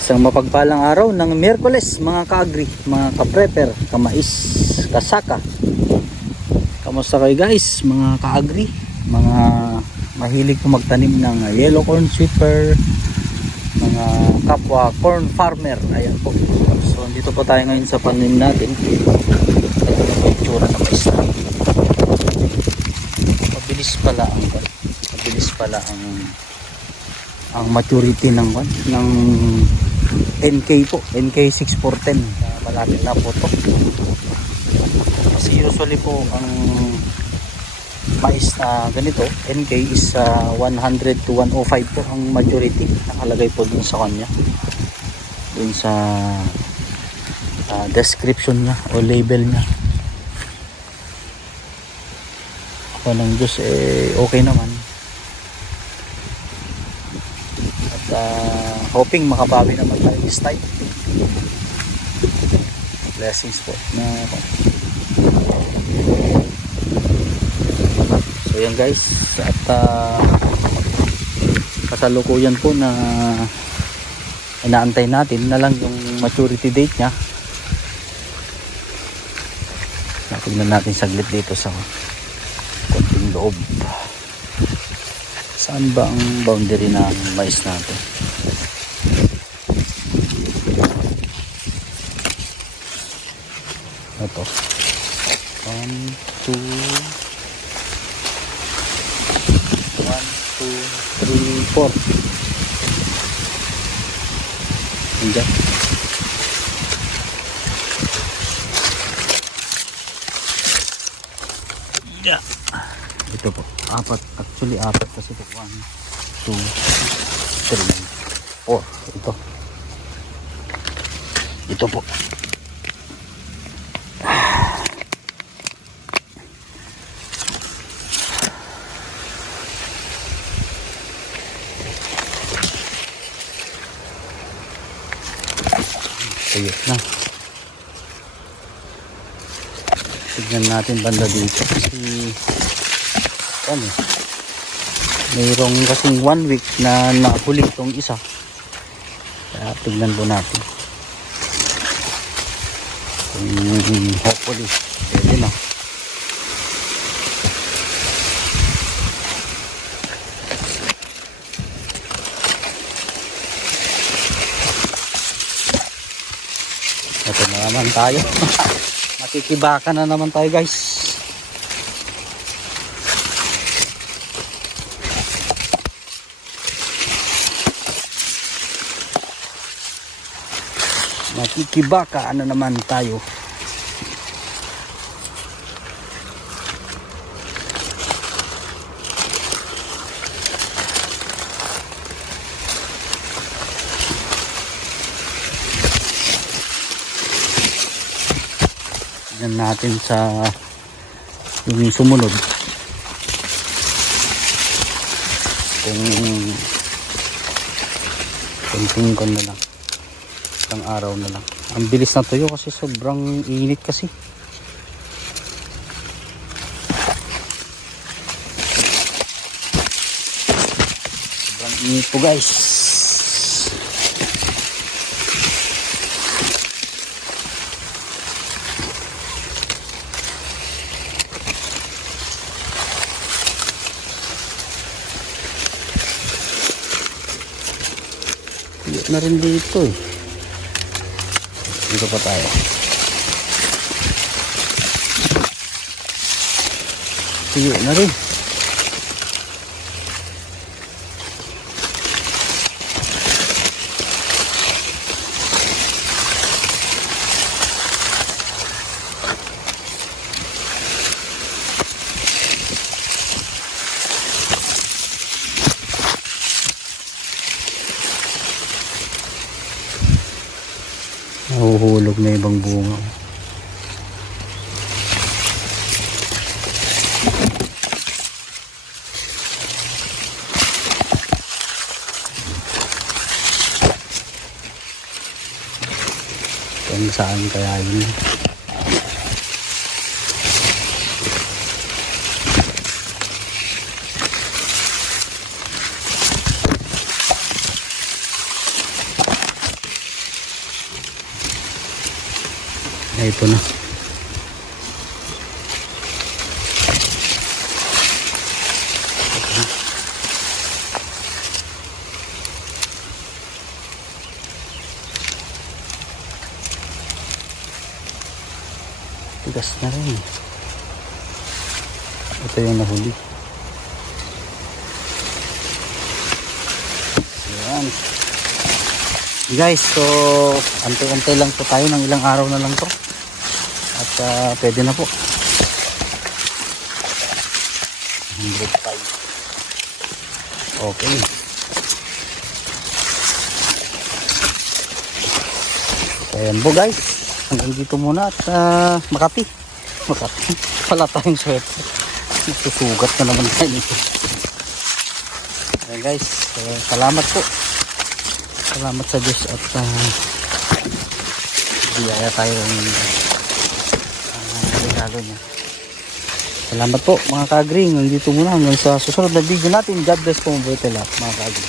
Isang mapagpalang araw ng Miyerkules mga ka-agri, mga ka-prepper, kamais, kasaka. Kamusta kayo guys mga ka-agri, mga mahilig po magtanim ng yellow corn sweeper, mga kapwa corn farmer. Ayan po. So dito po tayo ngayon sa panim natin. Ito na po yung tsura ng mais natin. Mabilis pala ang maturity ng NK po, NK6410. Malapit na po to. Kasi usually po ang mais na ganito NK is 100 to 105 po ang maturity. Nakalagay po dun sa kanya, dun sa description niya o label niya. Ako ng Diyos okay naman. Hoping makabawi naman tayo this time. Blessings po na so yan guys, at kasalukuyan po na inaantay natin na lang yung maturity date nya. Tignan natin saglit dito sa konting loob. Saan ba ang boundary ng mais natin? Ito 1, 2 3, 4. Andiyan. Yeah. Ito po, apat kasi po. 1, 2, 3, 4. Ito po. Ayos na. Tignan natin banda dito kasi mayroong kasing 1 week na nahuli itong isa. Kaya tignan po natin kung hopefully pwede na. Ito na naman tayo. Makikibaka na naman tayo guys. Makikibaka na naman tayo. Tignan natin sa yung sumunod kung konting kon na lang, isang araw na lang. Ang bilis na tuyo kasi sobrang init kasi. Sobrang init po guys. Na rin dito dito pa tayo. Tuyo na rin. Nahuhulog na ibang bunga. Kung saan kaya yun. ito na. Tigas na rin. Ito yung nahuli. Ayan. Guys, so antay-antay lang po tayo ng ilang araw na lang to. At pwede na po. 105. Okay. Ayan po guys. Hanggang dito muna at Makati. Wala tayong sweater. Susugat na naman tayo nito. Ayan guys. Salamat po. Salamat sa Diyos at biyaya tayo ng regalo niya. Salamat po mga ka-agri. Hanggang dito muna. Hanggang sa susunod na video natin. God bless po mabuti lahat mga ka-agri.